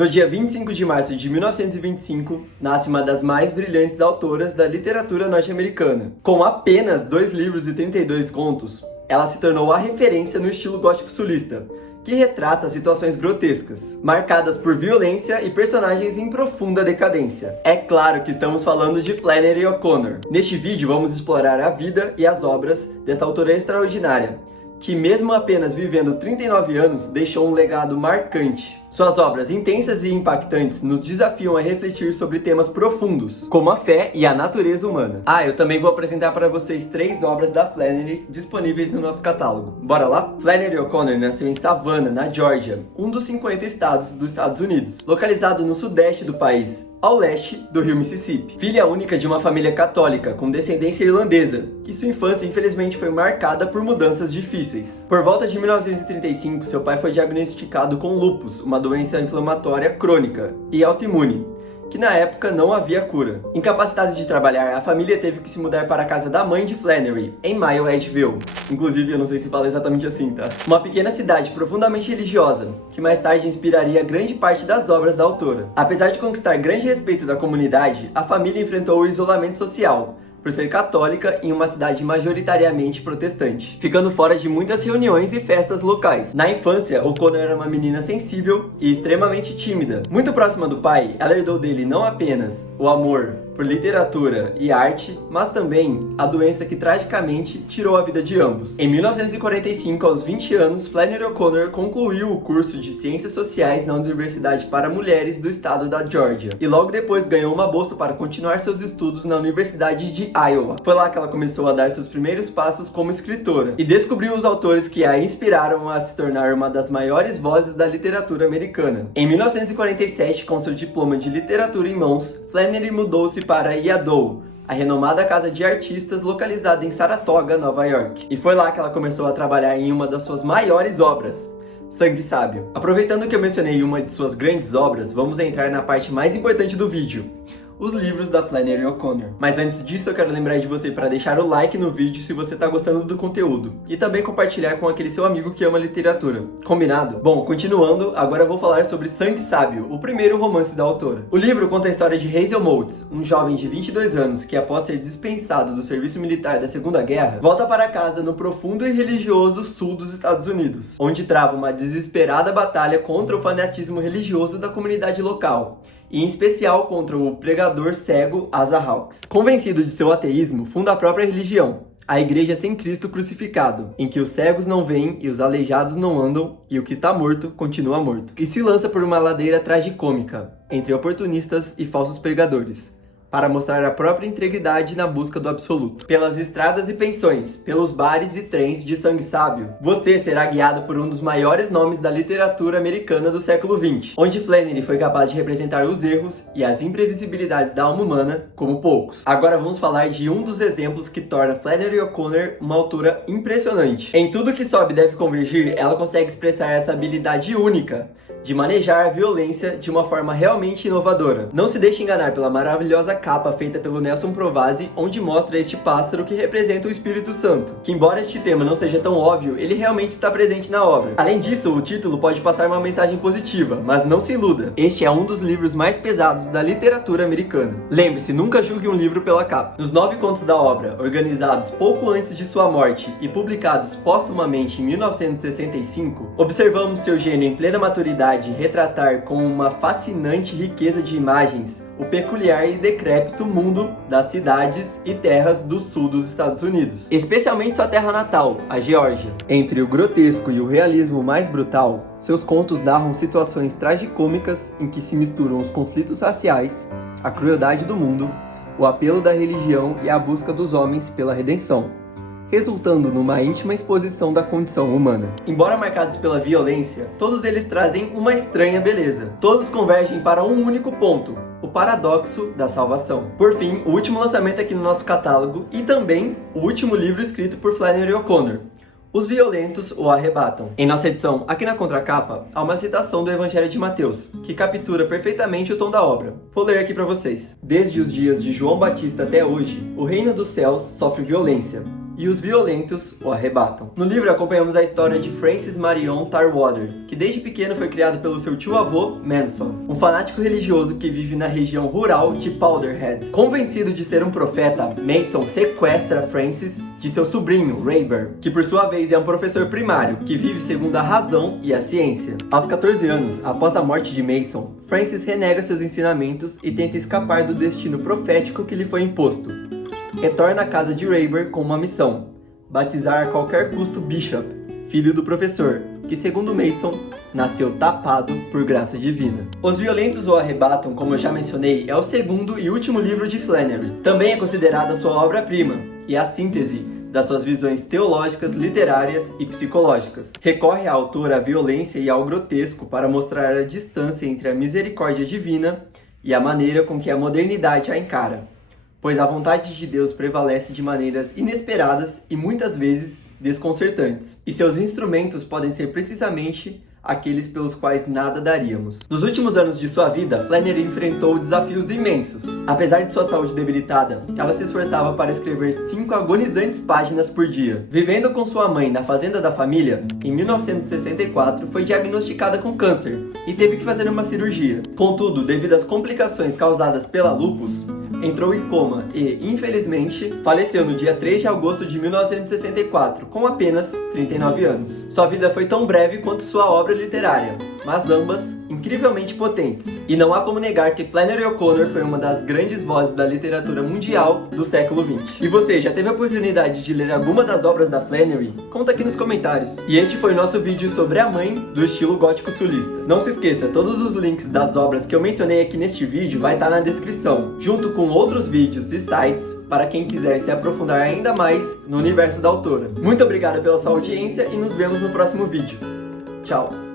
No dia 25 de março de 1925, nasce uma das mais brilhantes autoras da literatura norte-americana. Com apenas 2 livros e 32 contos, ela se tornou a referência no estilo gótico sulista, que retrata situações grotescas, marcadas por violência e personagens em profunda decadência. É claro que estamos falando de Flannery O'Connor. Neste vídeo vamos explorar a vida e as obras desta autora extraordinária, que mesmo apenas vivendo 39 anos, deixou um legado marcante. Suas obras intensas e impactantes nos desafiam a refletir sobre temas profundos, como a fé e a natureza humana. Eu também vou apresentar para vocês 3 obras da Flannery disponíveis no nosso catálogo. Bora lá? Flannery O'Connor nasceu em Savannah, na Geórgia, um dos 50 estados dos Estados Unidos, localizado no sudeste do país, ao leste do rio Mississippi. Filha única de uma família católica com descendência irlandesa, que sua infância infelizmente foi marcada por mudanças difíceis. Por volta de 1935, seu pai foi diagnosticado com lúpus, uma doença inflamatória crônica e autoimune, que na época não havia cura. Incapacitado de trabalhar, a família teve que se mudar para a casa da mãe de Flannery, em Mile Edgeville. Inclusive, eu não sei se fala exatamente assim, tá? Uma pequena cidade profundamente religiosa, que mais tarde inspiraria grande parte das obras da autora. Apesar de conquistar grande respeito da comunidade, a família enfrentou o isolamento social, por ser católica em uma cidade majoritariamente protestante, ficando fora de muitas reuniões e festas locais. Na infância, O'Connor era uma menina sensível e extremamente tímida. Muito próxima do pai, ela herdou dele não apenas o amor por literatura e arte, mas também a doença que tragicamente tirou a vida de ambos. Em 1945, aos 20 anos, Flannery O'Connor concluiu o curso de Ciências Sociais na Universidade para Mulheres do estado da Geórgia, e logo depois ganhou uma bolsa para continuar seus estudos na Universidade de Iowa. Foi lá que ela começou a dar seus primeiros passos como escritora, e descobriu os autores que a inspiraram a se tornar uma das maiores vozes da literatura americana. Em 1947, com seu diploma de literatura em mãos, Flannery mudou-se para Yaddo, a renomada casa de artistas localizada em Saratoga, Nova York. E foi lá que ela começou a trabalhar em uma das suas maiores obras, Sangue Sábio. Aproveitando que eu mencionei uma de suas grandes obras, vamos entrar na parte mais importante do vídeo: os livros da Flannery O'Connor. Mas antes disso, eu quero lembrar de você para deixar o like no vídeo se você está gostando do conteúdo, e também compartilhar com aquele seu amigo que ama literatura. Combinado? Bom, continuando, agora eu vou falar sobre Sangue Sábio, o primeiro romance da autora. O livro conta a história de Hazel Motes, um jovem de 22 anos que, após ser dispensado do serviço militar da Segunda Guerra, volta para casa no profundo e religioso sul dos Estados Unidos, onde trava uma desesperada batalha contra o fanatismo religioso da comunidade local, e em especial contra o pregador cego Asa Hawkes. Convencido de seu ateísmo, funda a própria religião, a Igreja Sem Cristo Crucificado, em que os cegos não veem e os aleijados não andam, e o que está morto continua morto. E se lança por uma ladeira tragicômica, entre oportunistas e falsos pregadores, para mostrar a própria integridade na busca do absoluto. Pelas estradas e pensões, pelos bares e trens de Sangue Sábio, você será guiado por um dos maiores nomes da literatura americana do século XX, onde Flannery foi capaz de representar os erros e as imprevisibilidades da alma humana como poucos. Agora vamos falar de um dos exemplos que torna Flannery O'Connor uma autora impressionante. Em tudo que sobe deve convergir, ela consegue expressar essa habilidade única de manejar a violência de uma forma realmente inovadora. Não se deixe enganar pela maravilhosa capa feita pelo Nelson Provasi, onde mostra este pássaro que representa o Espírito Santo, que embora este tema não seja tão óbvio, ele realmente está presente na obra. Além disso, o título pode passar uma mensagem positiva, mas não se iluda, este é um dos livros mais pesados da literatura americana. Lembre-se, nunca julgue um livro pela capa. Nos 9 contos da obra, organizados pouco antes de sua morte e publicados póstumamente em 1965, observamos seu gênio em plena maturidade retratar com uma fascinante riqueza de imagens o peculiar e decrépito mundo das cidades e terras do sul dos Estados Unidos, especialmente sua terra natal, a Geórgia. Entre o grotesco e o realismo mais brutal, seus contos narram situações tragicômicas em que se misturam os conflitos raciais, a crueldade do mundo, o apelo da religião e a busca dos homens pela redenção, resultando numa íntima exposição da condição humana. Embora marcados pela violência, todos eles trazem uma estranha beleza. Todos convergem para um único ponto: o paradoxo da salvação. Por fim, o último lançamento aqui no nosso catálogo e também o último livro escrito por Flannery O'Connor: Os Violentos o Arrebatam. Em nossa edição, aqui na contracapa, há uma citação do Evangelho de Mateus, que captura perfeitamente o tom da obra. Vou ler aqui para vocês. Desde os dias de João Batista até hoje, o reino dos céus sofre violência, e os violentos o arrebatam. No livro acompanhamos a história de Francis Marion Tarwater, que desde pequeno foi criado pelo seu tio-avô, Manson, um fanático religioso que vive na região rural de Powderhead. Convencido de ser um profeta, Mason sequestra Francis de seu sobrinho, Rayburn, que por sua vez é um professor primário, que vive segundo a razão e a ciência. Aos 14 anos, após a morte de Mason, Francis renega seus ensinamentos e tenta escapar do destino profético que lhe foi imposto. Retorna à casa de Rayburn com uma missão: batizar a qualquer custo Bishop, filho do professor, que segundo Mason, nasceu tapado por graça divina. Os Violentos o Arrebatam, como eu já mencionei, é o segundo e último livro de Flannery. Também é considerada sua obra-prima e a síntese das suas visões teológicas, literárias e psicológicas. Recorre a autora à violência e ao grotesco para mostrar a distância entre a misericórdia divina e a maneira com que a modernidade a encara, pois a vontade de Deus prevalece de maneiras inesperadas e muitas vezes desconcertantes, e seus instrumentos podem ser precisamente aqueles pelos quais nada daríamos. Nos últimos anos de sua vida, Flannery enfrentou desafios imensos. Apesar de sua saúde debilitada, ela se esforçava para escrever 5 agonizantes páginas por dia. Vivendo com sua mãe na fazenda da família, em 1964 foi diagnosticada com câncer e teve que fazer uma cirurgia. Contudo, devido às complicações causadas pela lúpus, entrou em coma e, infelizmente, faleceu no dia 3 de agosto de 1964, com apenas 39 anos. Sua vida foi tão breve quanto sua obra literária, mas ambas incrivelmente potentes. E não há como negar que Flannery O'Connor foi uma das grandes vozes da literatura mundial do século XX. E você, já teve a oportunidade de ler alguma das obras da Flannery? Conta aqui nos comentários. E este foi o nosso vídeo sobre a mãe do estilo gótico sulista. Não se esqueça, todos os links das obras que eu mencionei aqui neste vídeo vai estar na descrição, junto com outros vídeos e sites para quem quiser se aprofundar ainda mais no universo da autora. Muito obrigado pela sua audiência e nos vemos no próximo vídeo. Tchau!